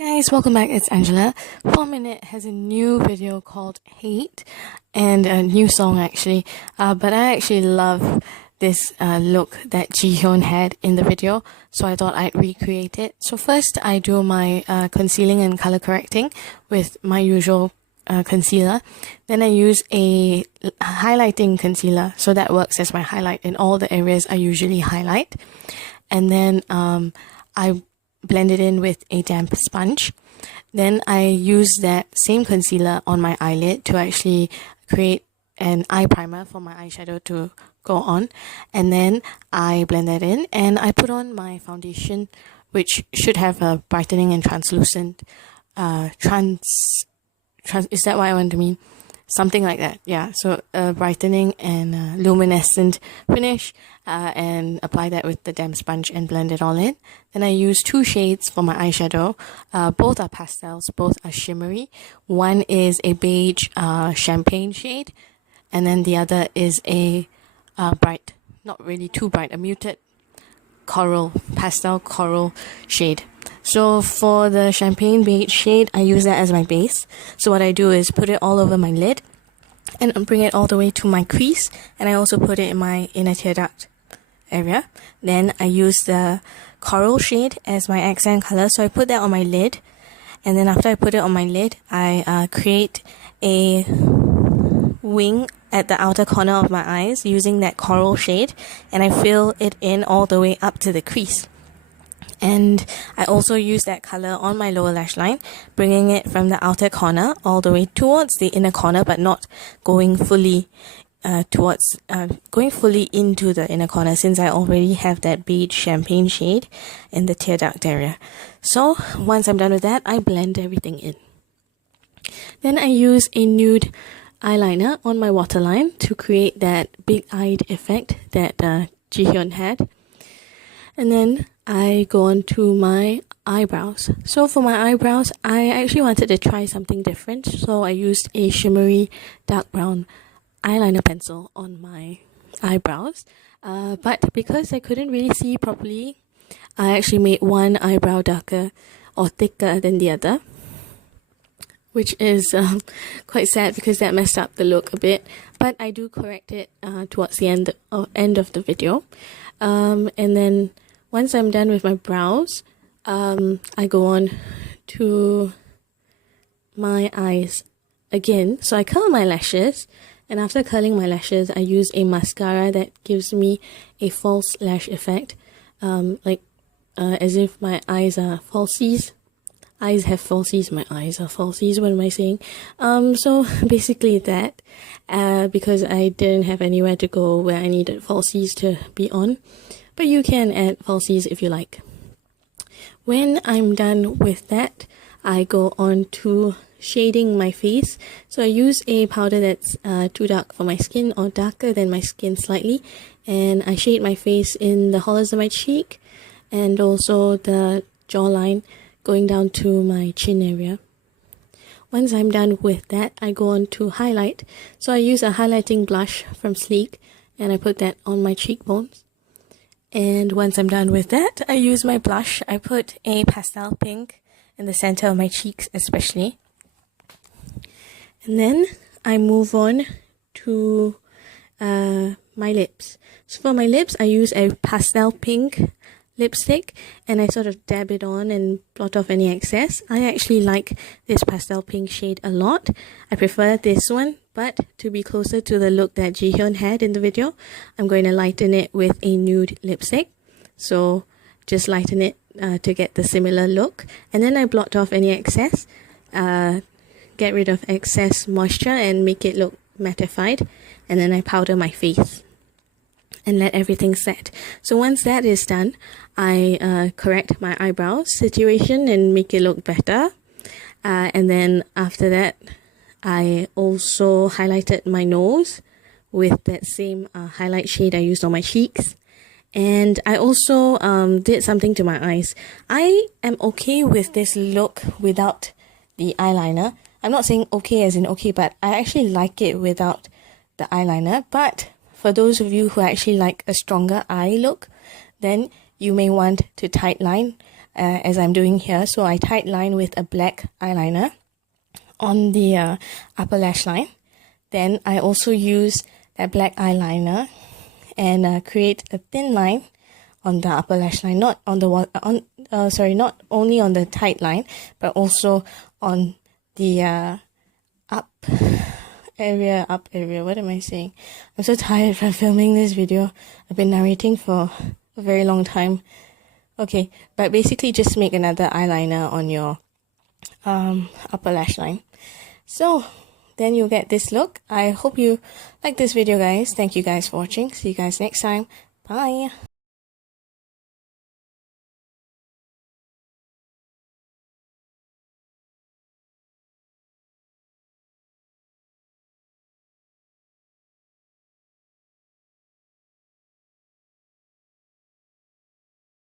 Guys, welcome back. It's Angela. 4MINUTE has a new video called Hate and a new song actually. But I actually love this look that Hyun had in the video, so I thought I'd recreate it. So first I do my concealing and color correcting with my usual concealer. Then I use a highlighting concealer, so that works as my highlight in all the areas I usually highlight. And then I blend it in with a damp sponge. Then I use that same concealer on my eyelid to actually create an eye primer for my eyeshadow to go on. And then I blend that in and I put on my foundation, which should have a brightening and translucent is that what I want to mean? Something like that, yeah. So a brightening and luminescent finish, and apply that with the damp sponge and blend it all in. Then I use two shades for my eyeshadow. Both are pastels, both are shimmery. One is a beige champagne shade, and then the other is a bright, not really too bright, a muted coral, pastel coral shade. So for the champagne beige shade, I use that as my base. So what I do is put it all over my lid and bring it all the way to my crease, and I also put it in my inner tear duct area. Then I use the coral shade as my accent color, so I put that on my lid, and then after I put it on my lid, I create a wing at the outer corner of my eyes using that coral shade, and I fill it in all the way up to the crease. And I also use that color on my lower lash line, bringing it from the outer corner all the way towards the inner corner, but not going fully going fully into the inner corner, since I already have that beige champagne shade in the tear duct area. So once I'm done with that, I blend everything in. Then I use a nude eyeliner on my waterline to create that big-eyed effect that Jihyun had. And then I go on to my eyebrows. So for my eyebrows, I actually wanted to try something different, so I used a shimmery dark brown eyeliner pencil on my eyebrows. But because I couldn't really see properly, I actually made one eyebrow darker or thicker than the other, which is quite sad because that messed up the look a bit. But I do correct it towards the end of the video. And then once I'm done with my brows, I go on to my eyes again. So I curl my lashes, and after curling my lashes, I use a mascara that gives me a false lash effect, as if my eyes are falsies. Eyes have falsies, my eyes are falsies, what am I saying? So basically that, because I didn't have anywhere to go where I needed falsies to be on. But you can add falsies if you like. When I'm done with that, I go on to shading my face. So I use a powder that's too dark for my skin, or darker than my skin slightly, and I shade my face in the hollows of my cheek and also the jawline going down to my chin area. Once I'm done with that, I go on to highlight. So I use a highlighting blush from Sleek, and I put that on my cheekbones. And once I'm done with that, I use my blush. I put a pastel pink in the center of my cheeks especially. And then I move on to my lips. So for my lips, I use a pastel pink lipstick, and I sort of dab it on and blot off any excess. I actually like this pastel pink shade a lot. I prefer this one, but to be closer to the look that Jihyun had in the video, I'm going to lighten it with a nude lipstick. So just lighten it to get the similar look, and then I blot off any excess, get rid of excess moisture and make it look mattified, and then I powder my face and let everything set. So once that is done, I correct my eyebrows situation and make it look better. And then after that, I also highlighted my nose with that same highlight shade I used on my cheeks. And I also did something to my eyes. I am okay with this look without the eyeliner. I'm not saying okay as in okay, but I actually like it without the eyeliner. But for those of you who actually like a stronger eye look, then you may want to tightline as I'm doing here. So I tight line with a black eyeliner on the upper lash line. Then I also use that black eyeliner and create a thin line on the upper lash line, not on the not only on the tight line, but also on the up area. What am I saying? I'm so tired from filming this video. I've been narrating for a very long time. Okay, but basically just make another eyeliner on your upper lash line. So then you'll get this look. I hope you like this video, guys. Thank you guys for watching. See you guys next time. Bye.